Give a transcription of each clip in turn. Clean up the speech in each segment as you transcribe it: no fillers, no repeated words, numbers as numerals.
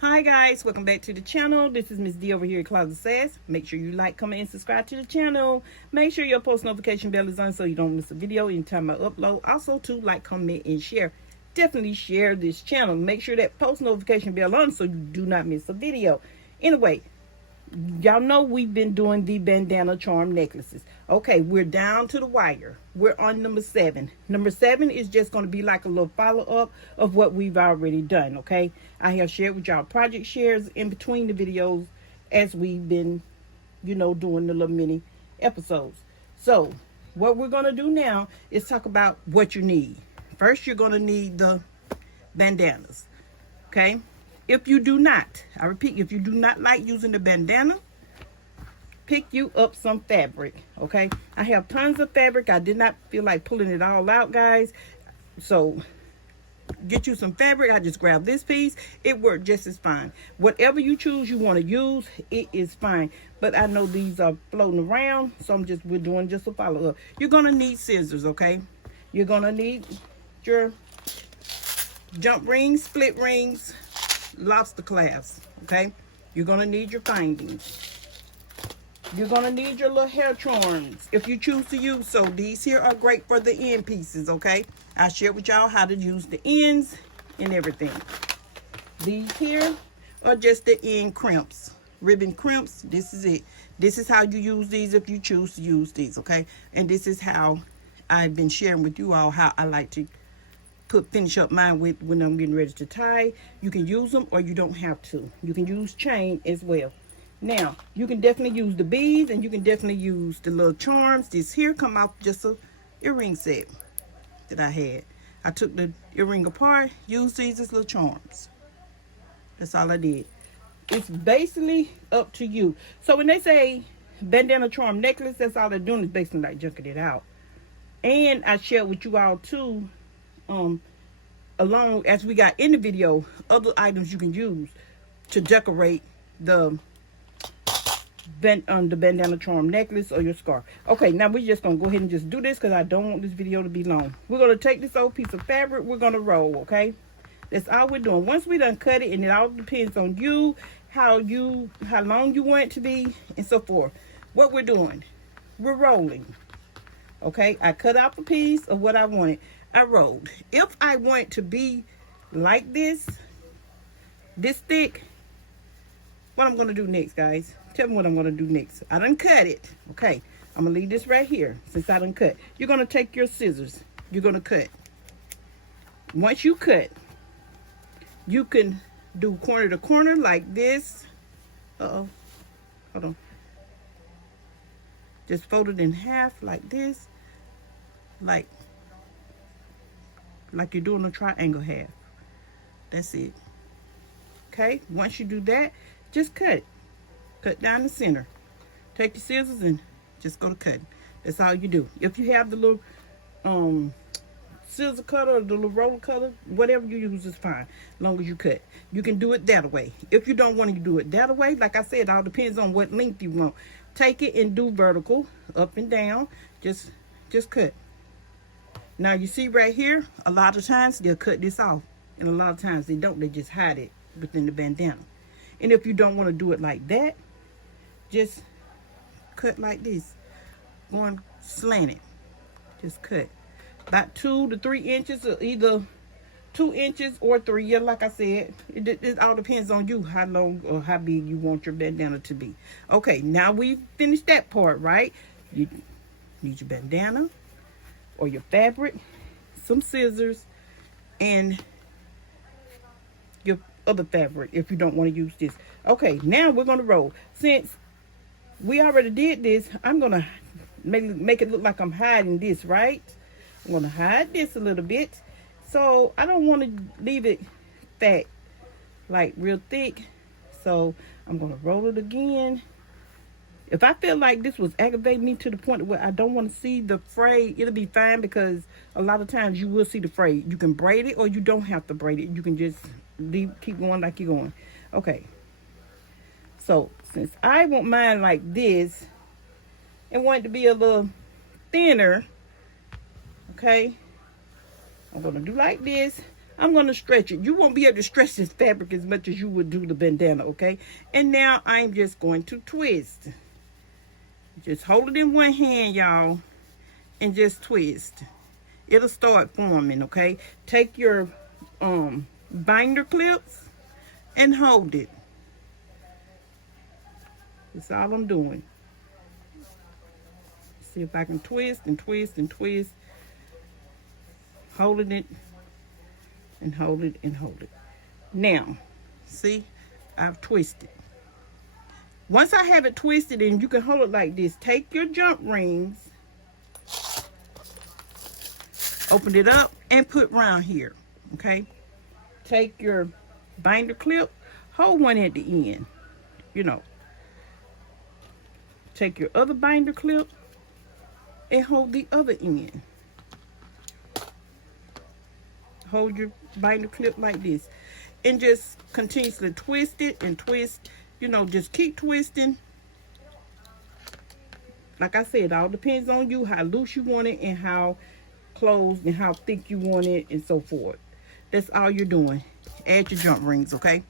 Hi guys, welcome back to the channel. This is Miss D over here at Closet of Sass. Make sure you like, comment, and subscribe to the channel. Make sure your post notification bell is on so you don't miss a video anytime I upload. Also, to like, comment, and share. Definitely share this channel. Make sure that post notification bell on so you do not miss a video. Anyway, y'all know we've been doing the bandana charm necklaces. Okay, we're down to the wire. We're on number 7. Number 7 is just going to be like a little follow-up of what we've already done. Okay, I have shared with y'all project shares in between the videos as we've been, doing the little mini episodes. So what we're going to do now is talk about what you need. First, you're going to need the bandanas. Okay, if you do not, I repeat, if you do not like using the bandana, pick you up some fabric. Okay, I have tons of fabric. I did not feel like pulling it all out, guys, so get you some fabric. I just grabbed this piece. It worked just as fine. Whatever you choose you want to use, it is fine, but I know these are floating around, so we're doing just a follow-up. You're gonna need scissors. Okay, you're gonna need your jump rings, split rings, lobster clasps. Okay, you're gonna need your findings. You're gonna need your little hair charms if you choose to use. So these here are great for the end pieces. Okay, I share with y'all how to use the ends and everything. These here are just the end crimps, ribbon crimps. This is it. This is how you use these if you choose to use these. Okay, and this is how I've been sharing with you all how I like to finish up mine with when I'm getting ready to tie. You can use them or you don't have to. You can use chain as well. Now you can definitely use the beads and you can definitely use the little charms. This here come out just a earring set that I had. I took the earring apart, used these as little charms. That's all I did. It's basically up to you. So when they say bandana charm necklace, that's all they're doing is basically like junking it out. And I shared with you all too, along as we got in the video, other items you can use to decorate the bandana charm necklace or your scarf. Okay, now we're just gonna go ahead and just do this because I don't want this video to be long. We're gonna take this old piece of fabric, we're gonna roll. Okay, that's all we're doing. Once we done cut it, and it all depends on you, how long you want it to be and so forth. What we're doing, we're rolling. Okay, I cut out the piece of what I wanted. I rolled. If I want it to be like this thick, what I'm going to do next, guys? Tell me what I'm going to do next. I done cut it. Okay, I'm going to leave this right here since I done cut. You're going to take your scissors. You're going to cut. Once you cut, you can do corner to corner like this. Uh-oh. Hold on. Just fold it in half like this. Like you're doing a triangle half. That's it. Okay, once you do that, just cut down the center. Take your scissors and just go to cutting. That's all you do. If you have the little scissor cutter or the little roller cutter, whatever you use is fine, as long as you cut. You can do it that way. If you don't want to do it that way, like I said, it all depends on what length you want. Take it and do vertical, up and down. Just cut. Now you see right here, a lot of times they'll cut this off, and a lot of times they don't. They just hide it within the bandana. And if you don't want to do it like that, just cut like this, going slanted. Just cut about 2 to 3 inches, or either 2 inches or 3. Yeah, like I said, it all depends on you how long or how big you want your bandana to be. Okay, now we've finished that part, right? You need your bandana or your fabric, some scissors, and your other fabric if you don't want to use this. Okay, now we're going to roll. Since we already did this, I'm going to make it look like I'm hiding this, right? I'm going to hide this a little bit. So I don't want to leave it fat, like real thick. So I'm going to roll it again. If I feel like this was aggravating me to the point where I don't want to see the fray, it'll be fine, because a lot of times you will see the fray. You can braid it or you don't have to braid it. You can just keep going like you're going. Okay. So since I want mine like this and want it to be a little thinner, okay, I'm going to do like this. I'm going to stretch it. You won't be able to stretch this fabric as much as you would do the bandana, okay? And now I'm just going to twist. Just hold it in one hand, y'all, and just twist. It'll start forming, okay? Take your binder clips and hold it. That's all I'm doing. See if I can twist and twist and twist. Holding it and hold it and hold it. Now, see, I've twisted. Once I have it twisted, and you can hold it like this, take your jump rings, open it up, and put round here, okay? Take your binder clip, hold one at the end, you know. Take your other binder clip and hold the other end. Hold your binder clip like this. And just continuously twist it and twist. You know, just keep twisting. Like I said, it all depends on you, how loose you want it, and how closed and how thick you want it, and so forth. That's all you're doing. Add your jump rings, okay?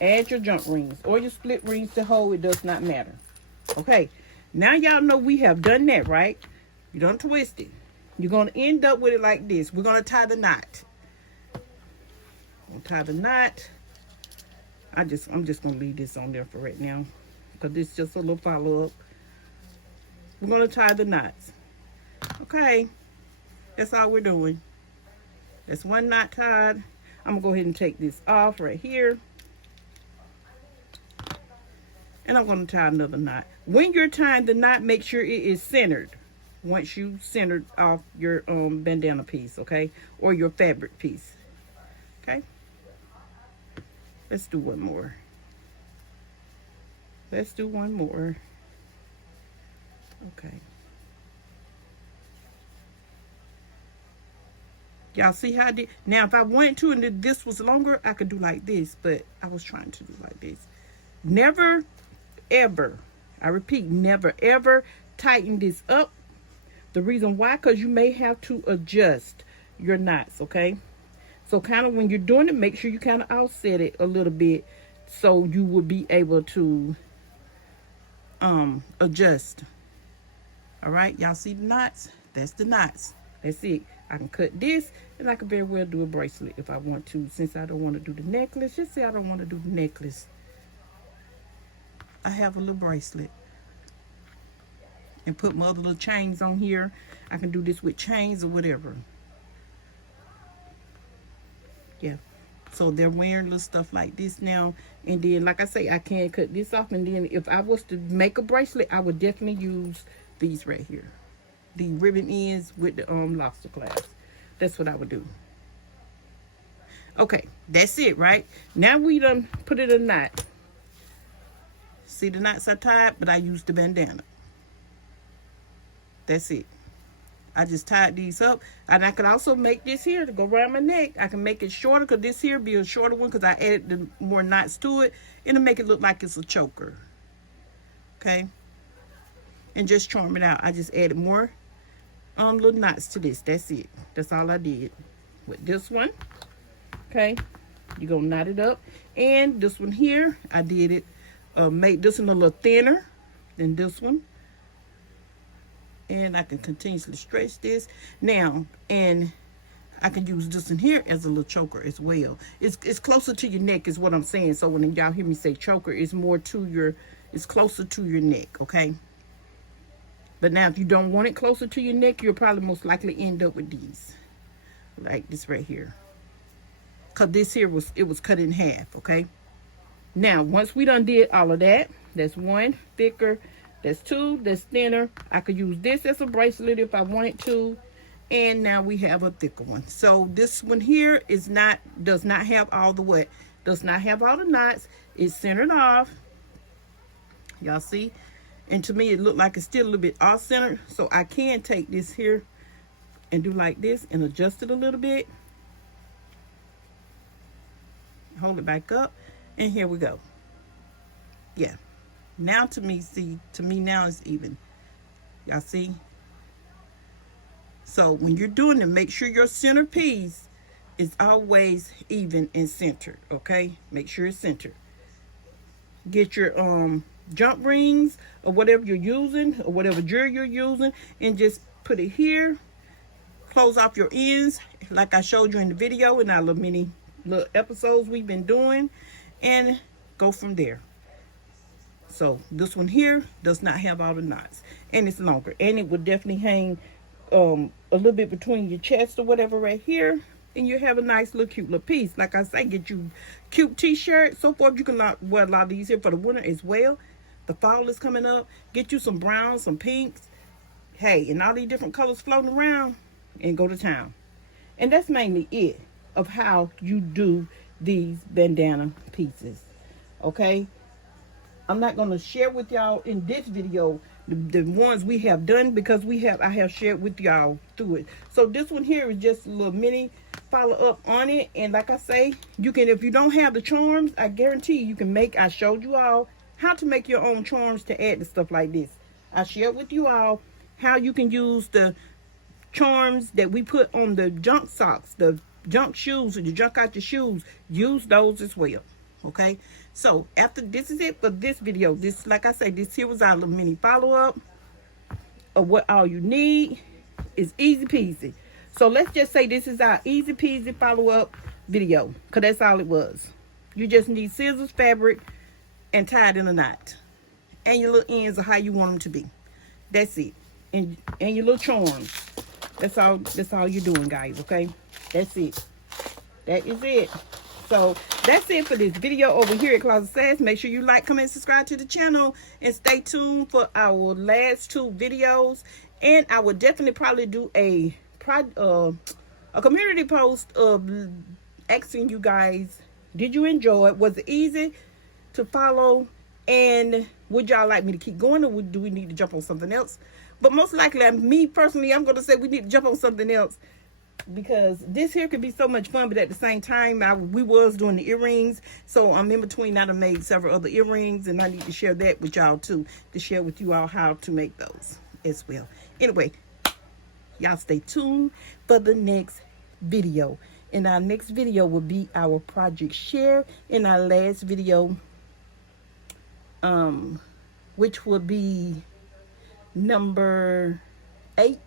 Add your jump rings or your split rings to hold. It does not matter. Okay, now y'all know we have done that, right? You don't twist it. You're going to end up with it like this. We're going to tie the knot. We'll tie the knot. I'm just going to leave this on there for right now, because this is just a little follow-up. We're going to tie the knots. Okay, that's all we're doing. That's one knot tied. I'm going to go ahead and take this off right here. And I'm going to tie another knot. When you're tying the knot, make sure it is centered. Once you centered off your bandana piece, okay? Or your fabric piece, okay? Let's do one more. Let's do one more. Okay. Y'all see how I did? Now, if I wanted to and this was longer, I could do like this, but I was trying to do like this. Never, ever, I repeat, never, ever tighten this up. The reason why, because you may have to adjust your knots, okay? So kind of when you're doing it, make sure you kind of offset it a little bit so you will be able to adjust. All right, y'all see the knots? That's the knots. That's it. I can cut this, and I can very well do a bracelet if I want to. Since I don't want to do the necklace, just say I don't want to do the necklace. I have a little bracelet. And put my other little chains on here. I can do this with chains or whatever. Yeah. So they're wearing little stuff like this now. And then, like I say, I can cut this off. And then if I was to make a bracelet, I would definitely use these right here. The ribbon ends with the lobster clasp. That's what I would do. Okay, that's it, right? Now we done put it in a knot. See the knots are tied, but I used the bandana. That's it. I just tied these up. And I could also make this here to go around my neck. I can make it shorter, because this here be a shorter one, because I added the more knots to it. It'll make it look like it's a choker. Okay? And just charm it out. I just added more little knots to this. That's it. That's all I did with this one. Okay? You're going to knot it up. And this one here, I did it. Make this one a little thinner than this one. And I can continuously stretch this now, and I can use this in here as a little choker as well. It's closer to your neck is what I'm saying. So when y'all hear me say choker, it's more to your, it's closer to your neck, okay? But now if you don't want it closer to your neck, you'll probably most likely end up with these, like this right here, because this here was cut in half, okay? Now once we done did all of that, that's one thicker. That's two, that's thinner. I could use this as a bracelet if I wanted to. And now we have a thicker one. So this one here does not have all the what? Does not have all the knots. It's centered off. Y'all see? And to me, it looked like it's still a little bit off-centered. So I can take this here and do like this and adjust it a little bit. Hold it back up. And here we go. Yeah. Now to me now it's even. Y'all see? So when you're doing it, make sure your centerpiece is always even and centered. Okay, make sure it's centered. Get your jump rings or whatever you're using, or whatever jewelry you're using, and just put it here. Close off your ends like I showed you in the video in our little episodes we've been doing, and go from there. So this one here does not have all the knots, and it's longer, and it would definitely hang a little bit between your chest or whatever right here, and you have a nice little cute little piece. Like I say, get you cute t-shirts, so forth. You can wear a lot of these here for the winter as well. The fall is coming up. Get you some browns, some pinks, hey, and all these different colors floating around, and go to town. And that's mainly it of how you do these bandana pieces. Okay, I'm not going to share with y'all in this video the ones we have done, because I have shared with y'all through it. So this one here is just a little mini follow up on it. And like I say, you can, if you don't have the charms, I guarantee you can make, I showed you all how to make your own charms to add to stuff like this. I shared with you all how you can use the charms that we put on the junk socks, the junk shoes, or the junk out your shoes. Use those as well. Okay, so after this is it for this video. This, like I say, this here was our little mini follow-up of what all you need. Is easy peasy. So let's just say this is our easy peasy follow-up video, because that's all it was. You just need scissors, fabric, and tie it in a knot, and your little ends are how you want them to be. That's it. And your little charms. That's all you're doing, guys. Okay, that's it. That is it. So that's it for this video over here at Closet Sass. Make sure you like, comment, subscribe to the channel, and stay tuned for our last 2 videos. And I would definitely probably do a community post of asking you guys, did you enjoy it? Was it easy to follow? And would y'all like me to keep going, or do we need to jump on something else? But most likely, me personally, I'm going to say we need to jump on something else, because this here could be so much fun. But at the same time, we was doing the earrings, so I'm in between. I done made several other earrings, and I need to share that with y'all too, to share with you all how to make those as well. Anyway, y'all stay tuned for the next video, and our next video will be our project share. In our last video, which will be number 8.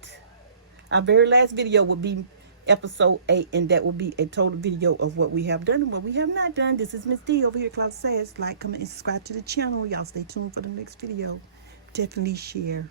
Our very last video will be episode 8, and that will be a total video of what we have done and what we have not done. This is Miss D over here at Closet Sass. Like, comment, and subscribe to the channel. Y'all stay tuned for the next video. Definitely share.